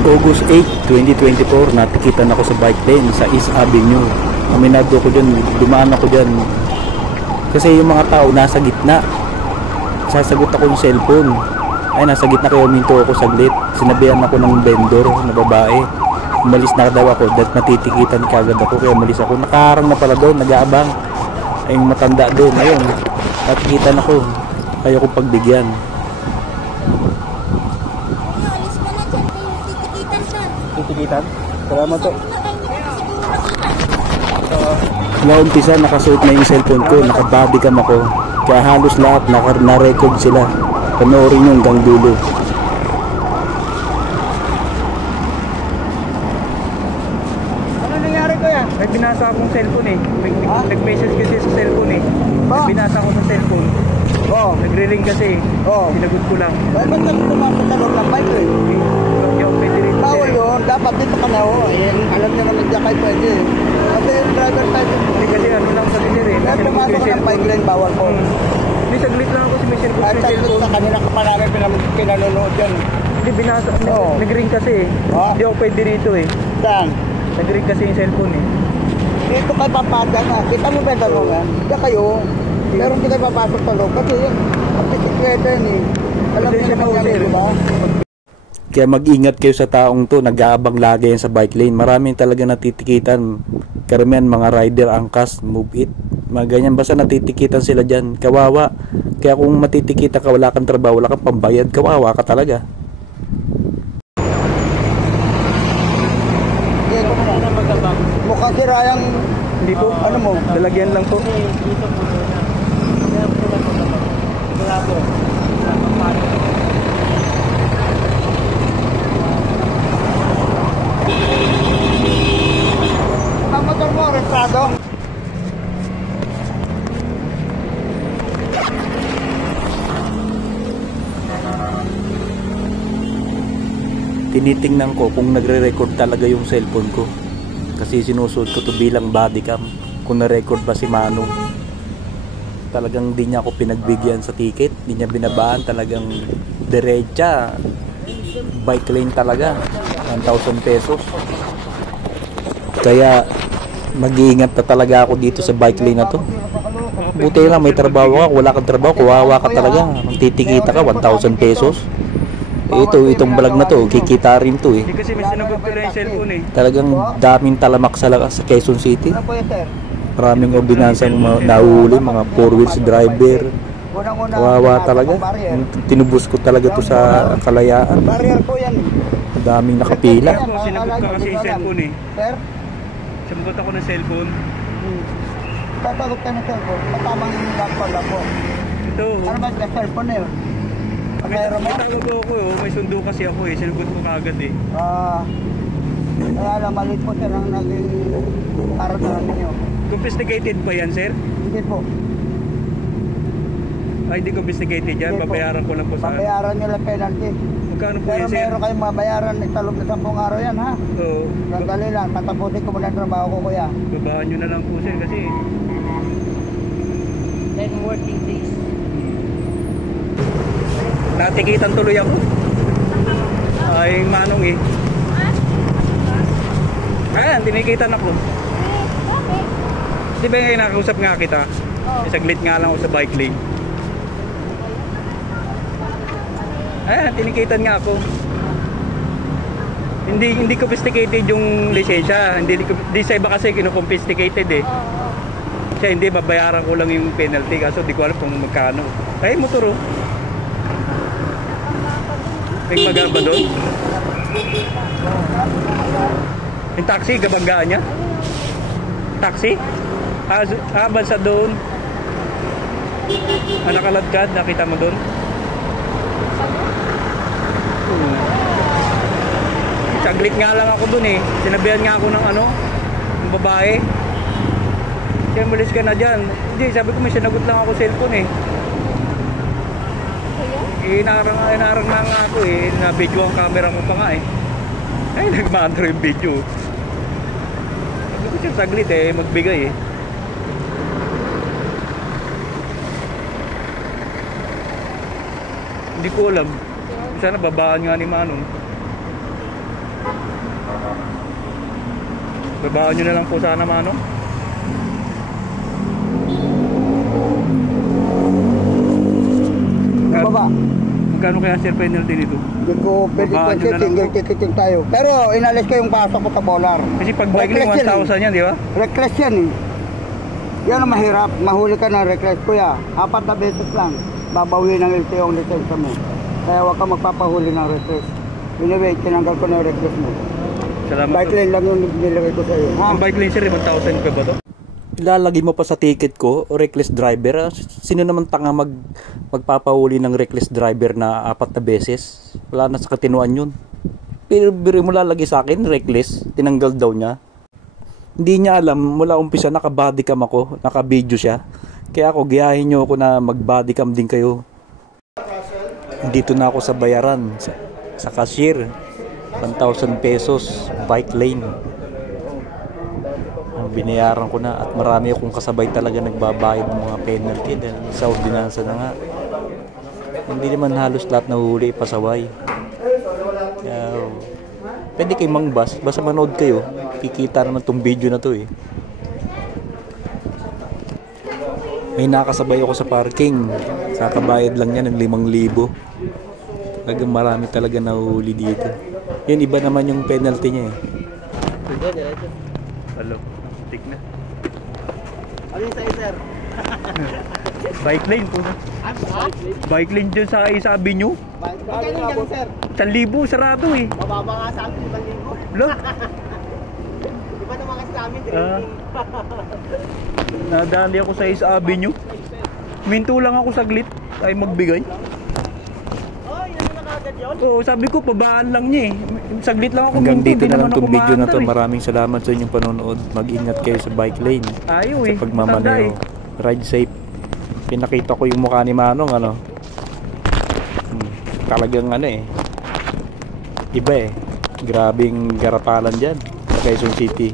August 8, 2024, natikitan ako sa bike lane sa East Avenue. Aminado ko dyan, dumaan ako dyan. Kasi yung mga tao nasa gitna. Sasagot ako ng cellphone. Ay, nasa gitna kaya huminto ako saglit. Sinabihan ako ng vendor na babae. Umalis na daw ako dahil natitikitan kagad ako. Kaya umalis ako. Nakaharang na pala doon, nag-aabang. Ay, yung matanda doon. Ayun, natikitan ako. Kaya ko pagbigyan. Titikitan? Salamat po. Naumpisa, nakasuot na yung cellphone ko, naka-bodycam ako. Kaya halos lahat na-record sila. Panoorin nyo hanggang dulo. Ano nangyari ko yan? May binasa akong cellphone eh. Nag-message kasi sa cellphone eh. May binasa ako sa cellphone. Oo. Nagre-ring kasi eh. Oo. Sinagot ko lang. Ba't ka tumasok ka ng bike eh? Hindi ako pwede rin. Bawal yun. Dapat dito ka na ho. Alam niyo naman dyan kayo pwede. Kasi yung driver tayo. Hindi kasi ano lang sa nila eh. Kaya tumasok ka ng bike lane, bawal po. Hindi, saglit lang ako si Michelle ko At sa cellphone. sa kanina ka pa namin pinanonood yan. Hindi, binasa. Nag-ring kasi eh. Hindi ako pwede rito eh. Saan? Nag-ring kasi yung cellphone eh. Dito kayo papadya na. Kita mo ba yung dalungan? Diyan kayo. Pero hindi kayo papasok sa loob. Kasi yun, ang bisikleta yun eh. Alam niyo naman yan, di ba? Kaya mag-ingat kayo sa taong to, nag-aabang lagi yan sa bike lane. Maraming talaga natitikitan. Karamihan mga rider, angkas, move it. Mga ganyan, basta natitikitan sila dyan. Kawawa. Kaya kung matitikita ka, wala kang trabaho, wala kang pambayad, kawawa ka talaga. Mukhang sira yung... Hindi po. Ano mo? Dalagyan lang po. Ang motor mo, retrado. Tinitingnan ko kung nagre-record talaga yung cellphone ko. Kasi sinusuot ko to bilang bodycam. Kung na-record ba si Manong. Talagang di niya ako pinagbigyan sa ticket. Di niya binabaan. Talagang diretsa. Bike lane talaga. 1,000 pesos. Kaya mag-iingat na talaga ako dito sa bike lane na to. Buti lang may trabaho ka. Wala kang trabaho, kawawa ka talaga. Kung titikita ka 1,000 pesos. Itong vlog na to, kikita rin to eh. Hindi kasi may sinagot ko lang yung cellphone eh. Talagang daming talamak sa Quezon City. Ano po yun, sir? Maraming ordinansang nahuli, mga 4 wheels driver. Kawawa talaga. Tinubos ko talaga to sa Kalayaan. Barrier po yan. Daming nakapila. Sinagot ka kasi yung cellphone eh. Sir? Sinagot ako ng cellphone. Tatagot ka ng cellphone. Matamang yung laptop po. Ito. Ano ba yung cellphone na yun? May tawag ako eh. May sundo kasi ako eh. Sinagot ko kagad eh. Kaya lang malit po sir ang naging karanasan ninyo. Confiscated ba yan, sir? Hindi po. Ay, hindi confiscated yan. Hindi po. Babayaran ko lang po sa... Babayaran nyo lang penalty. Magkano po Pero yan, sir? meron kayong mabayaran italog na 10 araw yan ha. Oo. Sandali lang, tatapusin ko muna ang trabaho ko kuya. Babaan nyo na lang po, sir, kasi... 10 working days. Natikitan tuloy ako. Ay, Manong eh. Ayan, tinikitan ako. Di ba ngayon nakausap nga kita? Saglit nga lang ako sa bike lane. Ayan, tinikitan nga ako. Hindi confiscated yung lisensya. Hindi sa iba kasi kino-confiscated eh. Siya hindi, babayaran ko lang yung penalty. Kaso di ko alam kung magkano. Ay, motor oh. May magaba doon? Yung taxi, gabanggaan niya? Taxi? Bansa doon. Nakaladkad, nakita mo doon? Saglit nga lang ako doon eh. Sinabihan nga ako ng ng babae. Kaya mulis ka na dyan. Hindi, sabi ko may sinagot lang ako cellphone eh. Inarang na nga ako eh. Na-video ang camera ko pa nga eh. Ay, nagmaandro yung video. Sabi ko siya saglit eh, magbigay eh. Hindi ko alam. Sana babaan nga ni Manong. Babaan nyo na lang po sana, Manong. Baba. Magkano kaya sir penalty nito? Hindi ko pwede Babaan nyo kasi na lang single po. ticketing tayo. Pero inalis ko yung pasok ko sa Bolar. Kasi pag bike lane, Reckless yan 1,000 yan, di ba? Reckless yan eh. Yan ang mahirap. Mahuli ka ng reckless, kuya. 4 na beses lang. Babawi ng LTO ang lisensya mo. Kaya huwag ka magpapahuli ng reckless. Anyway, tinanggal ko na yung reckless mo. Salamat. Bike lane lang yung nilagay ko sa iyo. Ha? Ang bike lane sir, 1,000 pa ba to? Ilalagay mo pa sa ticket ko, reckless driver. Sino naman tanga magpapahuli ng reckless driver na 4 na beses? Wala na sa katinuan yun. Pero mo lalagay sa akin, reckless. Tinanggal daw niya. Hindi niya alam, mula umpisa naka-bodycam ako, naka-video siya. Kaya ako, giyahin niyo ako na mag-bodycam din kayo. Dito na ako sa bayaran, sa cashier. 1,000 pesos, bike lane. Binayaran ko na at marami akong kasabay talaga nagbabayad ng mga penalty dahil sa ordinansa na nga. Hindi naman halos lahat nahuli pasaway. Kaya, pwede kayo mangbas, basta manood kayo, kikita naman tong video na to eh. May nakasabay ako sa parking, kakabayad lang yan ng 5,000. Talagang marami talaga nahuli dito. Yun, iba naman yung penalty niya eh. Hello. Tik na. Ano yung sa'yo, sir? Bike lane po na. Bike lane dyan sa Isa Avenue. Magkano yan, sir? 1,000 sarado eh. Mababa nga sa akin, 5,000. Lo. Di ba naman kasi sa amin, Nadali ako sa Isa Avenue. Minto lang ako saglit ay magbigay. Oo, sabi ko pabaan lang niya eh. Saglit lang ako Hanggang minto, dito di na lang naman tong ako video na to. maandar eh. Maraming salamat sa inyong panonood. Mag-ingat kayo sa bike lane. Ayaw eh. Sa pagmamaneho. Ride safe. Pinakita ko yung mukha ni Manong, ano. Talagang ano eh. Iba eh. Grabing garapalan dyan sa Quezon City.